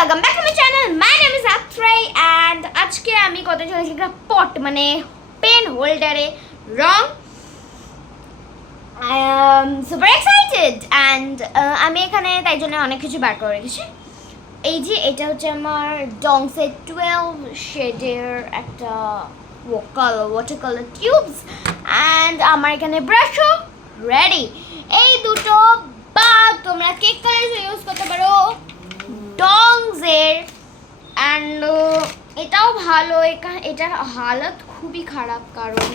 welcome back to my channel. My name is Atrey and আজকে আমি কত চলেছি একটা পট মানে পেন হোল্ডারে রং I am super excited and আমি এখানে তাই জন্য অনেক কিছু বার করে রেখেছি। এই যে এটা হচ্ছে আমার ডংসের 12 শেডের একটা ওয়াটারকালার টিউবস অ্যান্ড আমার এখানে ব্রাশও রেডি। এই দুটো বা তোমরা কেক কালার ইউজ করতে পারো ডংসের অ্যান্ড এটাও ভালো। এটার হালত খুবই খারাপ কারণ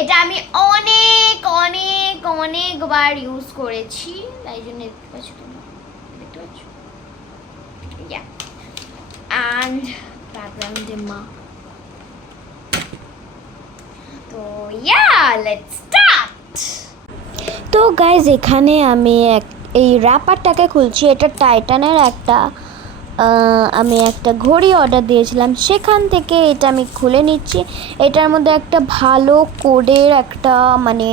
এটা আমি অনেকবার ইউজ করেছি তাই জন্য দেখতে পাচ্ছ তোমরা দেখতে পাচ্ছ অ্যান্ড ব্যাকগ্রাউন্ডে মা তো লেটস স্টার্ট। তো গাইজ এখানে আমি এই র্যাপারটাকে খুলছি। এটা টাইটানের আমি একটা ঘড়ি অর্ডার দিয়েছিলাম, সেখান থেকে এটা আমি খুলে নিচ্ছি। এটার মধ্যে একটা ভালো কোডের একটা মানে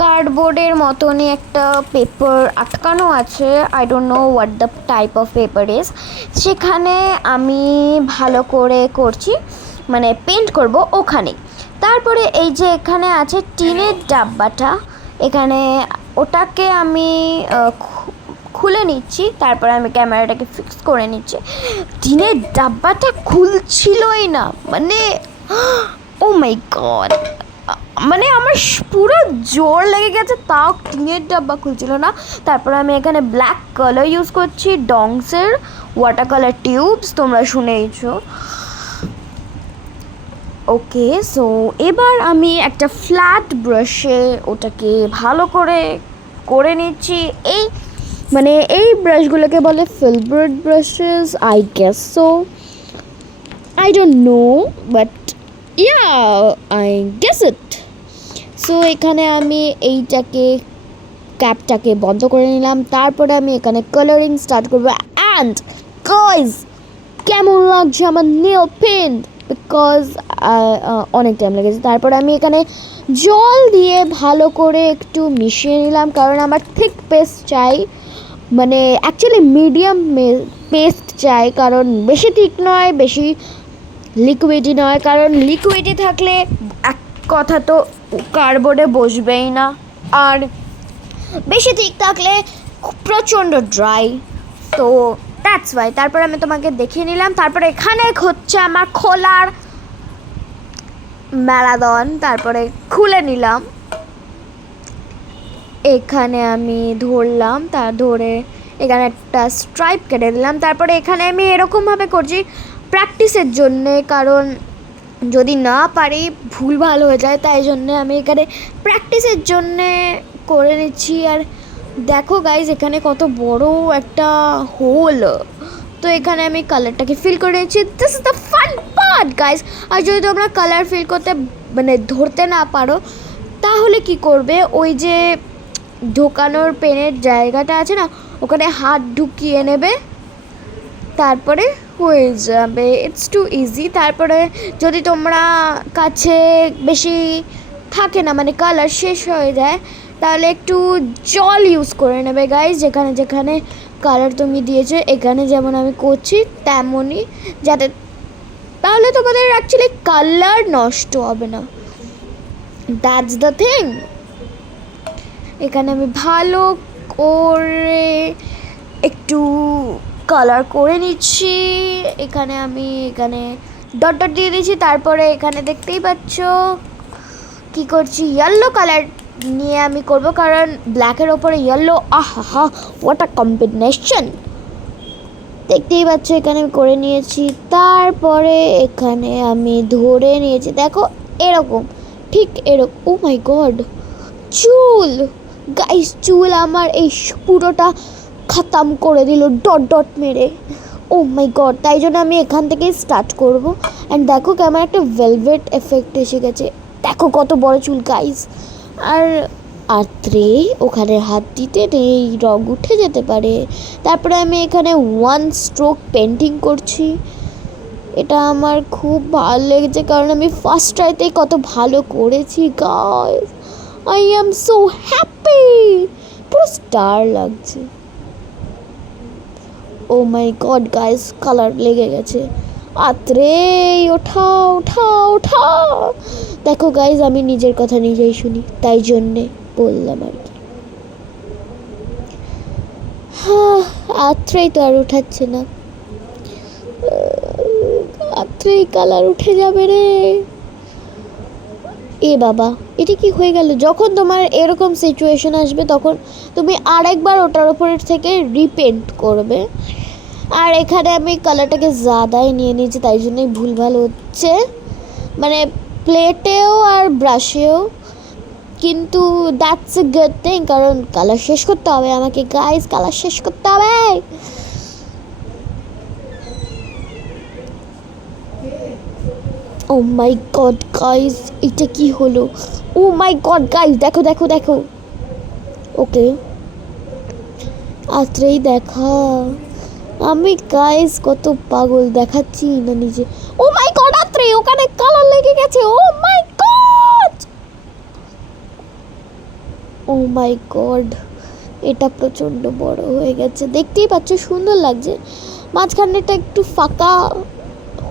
কার্ডবোর্ডের মতনই একটা পেপার আটকানো আছে। I don't know what the type of paper is. সেখানে আমি ভালো করে করছি মানে পেন্ট করব ওখানে। তারপরে এই যে এখানে আছে টিনের ডাব্বাটা, এখানে ওটাকে আমি খুলে নিচ্ছি। তারপরে আমি ক্যামেরাটাকে ফিক্স করে নিচ্ছি। টিনের ডাব্বাটা খুলছিলই না, মানে ও মাই গড, মানে আমার পুরো জোর লেগে গেছে, তাও টিনের ডাব্বা খুলছিল না। তারপরে আমি এখানে ব্ল্যাক কালার ইউজ করছি, ডংসের ওয়াটার কালার টিউবস, তোমরা শুনেইছো। ওকে, সো এবার আমি একটা ফ্ল্যাট ব্রাশে ওটাকে ভালো করে নিচ্ছি। এই ব্রাশগুলোকে বলে filbert brushes, I guess so, I don't know but I guess it. So এখানে আমি ক্যাপটাকে বন্ধ করে নিলাম। তারপরে আমি এখানে কালারিং স্টার্ট করবো। অ্যান্ড গাইজ, কেমন লাগছে আমার নেল পেন্ট, বিকজ অনেক টাইম লেগেছে। তারপরে আমি এখানে জল দিয়ে ভালো করে একটু মিশিয়ে নিলাম, কারণ আমার থিক পেস্ট চাই, মানে অ্যাকচুয়ালি মিডিয়াম পেস্ট চাই, কারণ বেশি থিক নয় বেশি লিকুইডই নয়, কারণ লিকুইডই থাকলে এক কথা তো কার্ডবোর্ডে বসবেই না, আর বেশি থিক থাকলে প্রচণ্ড ড্রাই, তো দ্যাটস ওয়াই। তারপরে আমি তোমাকে দেখিয়ে নিলাম। তারপরে এখানে হচ্ছে আমার খোলার ম্যারাথন। তারপরে খুলে নিলাম, এখানে আমি ধরলাম, ধরে এখানে একটা স্ট্রাইপ কেটে দিলাম। তারপরে এখানে আমি এরকমভাবে করছি প্র্যাকটিসের জন্যে, কারণ যদি না পারি ভুল ভালো হয়ে যায়, তাই জন্যে আমি এখানে প্র্যাকটিসের জন্যে করে নিচ্ছি। আর দেখো গাইজ, এখানে কত বড় একটা হোল, তো এখানে আমি কালারটাকে ফিল করে নিচ্ছি। This is the fun part guys. আর যদি তোমরা কালার ফিল করতে মানে ধরতে না পারো, তাহলে কি করবে, ওই যে ঢোকানোর পেনের জায়গাটা আছে না, ওখানে হাত ঢুকিয়ে নেবে, তারপরে হয়ে যাবে। It's too easy. তারপরে যদি তোমরা কাছে বেশি থাকে না, মানে কালার শেষ হয়ে যায়, তাহলে একটু জল ইউজ করে নেবে গাইজ, যেখানে যেখানে কালার তুমি দিয়েছো। এখানে যেমন আমি করছি তেমনই, যাতে তাহলে তোমাদের অ্যাকচুয়ালি কালার নষ্ট হবে না, দ্যাটস দ্য থিং। এখানে আমি ভালো করে একটু কালার করে নিচ্ছি। এখানে আমি ডট দিয়ে দিয়েছি। তারপরে এখানে দেখতেই পাচ্ছ কি করছি, ইয়েলো কালার নিয়ে আমি করব, কারণ ব্ল্যাকের ওপরে ইয়েলো, আহা হোয়াট আ কম্বিনেশন, দেখতেই পাচ্ছ। এখানে আমি করে নিয়েছি। তারপরে এখানে আমি ধরে নিয়েছি, দেখো এরকম, ঠিক এরকম। ও মাই গড, চুল গাইস, চুল আমার এই পুরোটা খতম করে দিল ডট মেরে। ও মাই গড, তাই জন্য আমি এখান থেকেই স্টার্ট করব। অ্যান্ড দেখো কেমন একটা ভেলভেট এফেক্ট এসে গেছে, দেখো কত বড় চুল গাইস। আর আত্রে ওখানে হাত দিতে নেই, রং উঠে যেতে পারে। তারপরে আমি এখানে ওয়ান স্ট্রোক পেন্টিং করছি। এটা আমার খুব ভালো লেগেছে, কারণ আমি ফার্স্ট ট্রাইতেই কত ভালো করেছি guys. I am so happy, পুরো স্টার লাগছে। ও মাই গড গাইস, কালার লেগে গেছে। আত্রে ওঠা ওঠা ওঠা। দেখো গাইস, আমি নিজের কথা নিজেই শুনি, তাই জন্যে বললাম আর কি। হ্যাঁ, আত্রেই তো আর উঠাচ্ছে না। আত্রেই কালার উঠে যাবে রে। এ বাবা, এটা কি হয়ে গেল? যখন তোমার এরকম সিচুয়েশন আসবে তখন তুমি আরেকবার ওটার উপরের থেকে রিপেন্ট করবে। আর এখানে আমি কালারটাকে জাদাই নিয়ে নিয়েছি, তাই জন্যই ভুলভাল হচ্ছে, মানে প্লেটেও আর ব্রাশেও। কিন্তু দ্যাটস এ গুড থিং, কারণ কালার শেষ করতে হবে আমাকে গাইস, কালার শেষ করতে হবে। ও মাই গড গাইস, এটা কি হলো? ও মাই গড গাইস, দেখো দেখো দেখো। ওকে, আত্রেই দেখা। আমি গাইস কত পাগল দেখাচ্ছি না নিজে। ও মাই গড আত্রে, ওখানে কালার লেগে গেছে। ও মাই গড, ও মাই গড, এটা প্রচণ্ড বড় হয়ে গেছে। দেখতেই পাচ্ছ সুন্দর লাগছে, মাঝখানেটা একটু ফাঁকা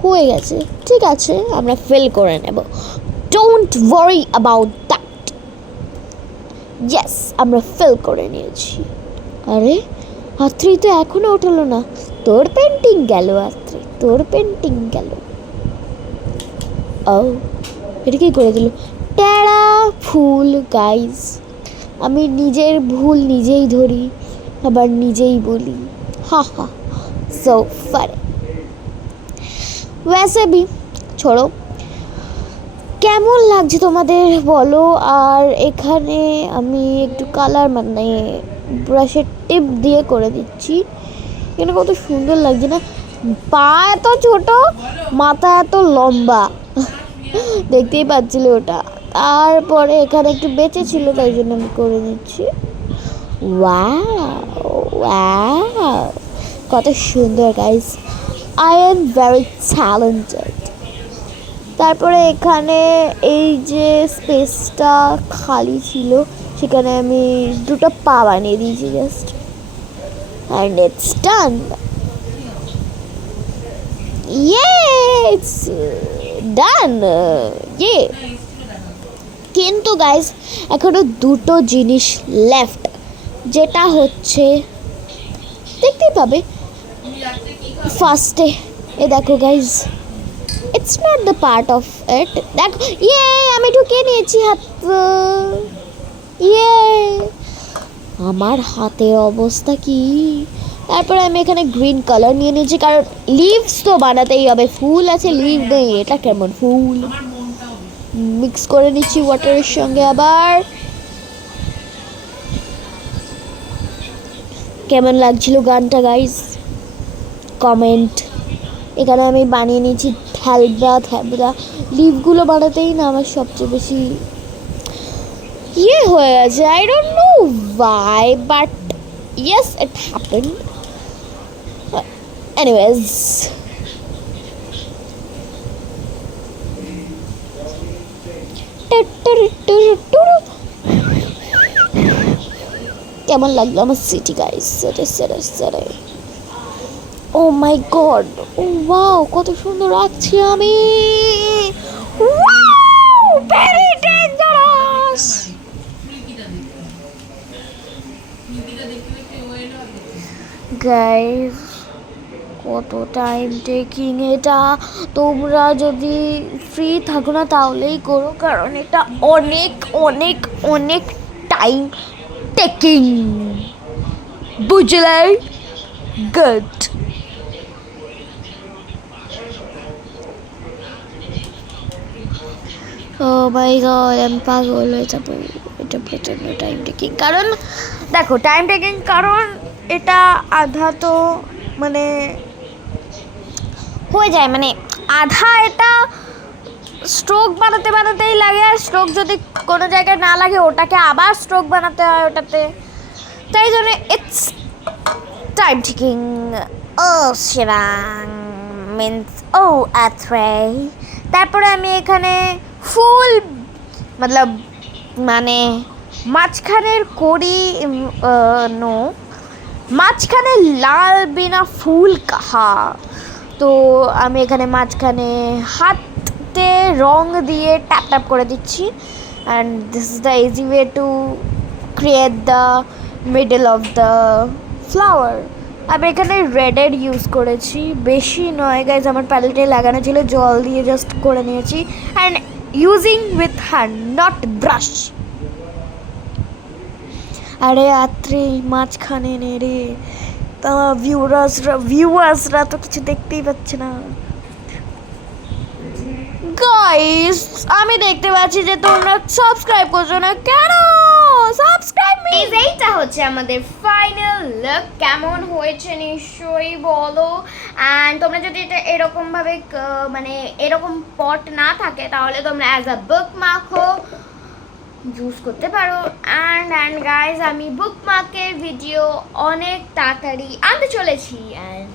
হয়ে গেছে। ঠিক আছে, আমরা ফিল করে নেব, don't worry about that. Yes, আমরা ফিল করে নিয়েছি। আরে আত্রি তো এখনো উঠলো না। তোর পেন্টিং গেল আত্রি, তোর পেন্টিং গেল। ও, এটা কি করে দিল? টেরা ফুল গাইস, আমি নিজের ভুল নিজেই ধরি, আবার নিজেই বলি। হা হা, সো ফানি। वैसे भी छोड़ो, কেমন লাগছে তোমাদের বলো। আর এখানে আমি একটু কালার মানে ব্রাশের টিপ দিয়ে করে দিচ্ছি। এখানে কত সুন্দর লাগছে না? পা এত ছোট, মাথা এত লম্বা, দেখতেই পাচ্ছিলে ওটা। তারপরে এখানে একটু বেঁচে ছিল, তাই জন্য আমি করে নিচ্ছি। ওয়াও ওয়াও, কত সুন্দর guys, I am very talented. তারপরে এখানে এই যে স্পেসটা খালি ছিল, সেখানে আমি দুটো পা বানিয়ে দিয়েছি জাস্ট, অ্যান্ড ইটস ডান। ইয়ে, ইটস ডান। ইয়ে, কিন্তু গাইস এখনো দুটো জিনিস লেফট, যেটা হচ্ছে দেখতেই পাবে ফার্স্টে। এ দেখো guys, it's not the part of it. দেখো, ইয়ে আমি ঢুকিয়ে নিয়েছি হাত। ইয়ে, আমার হাতের অবস্থা কি। তারপরে আমি এখানে গ্রিন কালার নিয়ে নিয়েছি, কারণ লিভস তো বানাতেই হবে। ফুল আছে, লিভ নেই, এটা কেমন ফুল। মিক্স করে নিচ্ছি ওয়াটারের সঙ্গে। আবার কেমন লাগছিল গানটা গাইস, কমেন্ট। এখানে আমি বানিয়ে নিয়েছি থ্যালব্রা থ্যাবরা। লিভগুলো বানাতেই না আমার সবচেয়ে বেশি ইয়ে হয়ে গেছে। I don't no Y, but yes it happened. Anyways, কেমন লাগলো আমার সিটি গাইস? সেরে সেরে সেরে, ও মাই গড, ও ওয়াও, কত সুন্দর আঁকছি আমি। Wow, very dangerous guys. কত টাইম টেকিং এটা। তোমরা যদি ফ্রি থাকো না তাহলেই করো, কারণ এটা অনেক অনেক অনেক টাইম টেকিং, বুঝলে? গুড। ও মাই গড, আমি পাগল হয়ে যাবো। এটা প্রচণ্ড টাইম টেকিং, কারণ দেখো টাইম টেকিং, কারণ এটা আধা তো মানে হয়ে যায়, মানে আধা এটা স্ট্রোক বানাতে বানাতেই লাগে। আর স্ট্রোক যদি কোনো জায়গায় না লাগে, ওটাকে আবার স্ট্রোক বানাতে হয় ওটাতে, তাই জন্য ইটস টাইম টেকিং। ও শিরাং মিন্স ও আথ্রে। তারপরে আমি এখানে ফুল মতলব মানে মাঝখানের করি নো মাঝখানে লাল বিনা ফুল কাহা। তো আমি এখানে মাঝখানে হাতে রং দিয়ে ট্যাপ ট্যাপ করে দিচ্ছি, and this is the easy way to create the middle of the flower. আমি এখানে রেডের ইউজ করেছি, বেশি নয় গাইজ, আমার প্যালেটে লাগানো ছিল, জল দিয়ে জাস্ট করে নিয়েছি, and using with hand not brush. আরে আত্রি মাঝখানে নে রে, তা ভিউয়ার্সরা তো কিছু দেখতেই পাচ্ছে না। গাইস আমি দেখতে পাচ্ছি যে তোমরা সাবস্ক্রাইব করছো না, কেন? সাবস্ক্রাইব মিজ। এইটা হচ্ছে আমাদের ফাইনাল লুক, কেমন হয়েছে নিশ্চয়ই বলো। অ্যান্ড তোমরা যদি এটা এরকমভাবে মানে এরকম পট না থাকে তাহলে তোমরা অ্যাজ আ বুকমার্কও ইউজ করতে পারো। অ্যান্ড গাইজ আমি বুকমার্কের ভিডিও অনেক তাড়াতাড়ি আনতে চলেছি, অ্যান্ড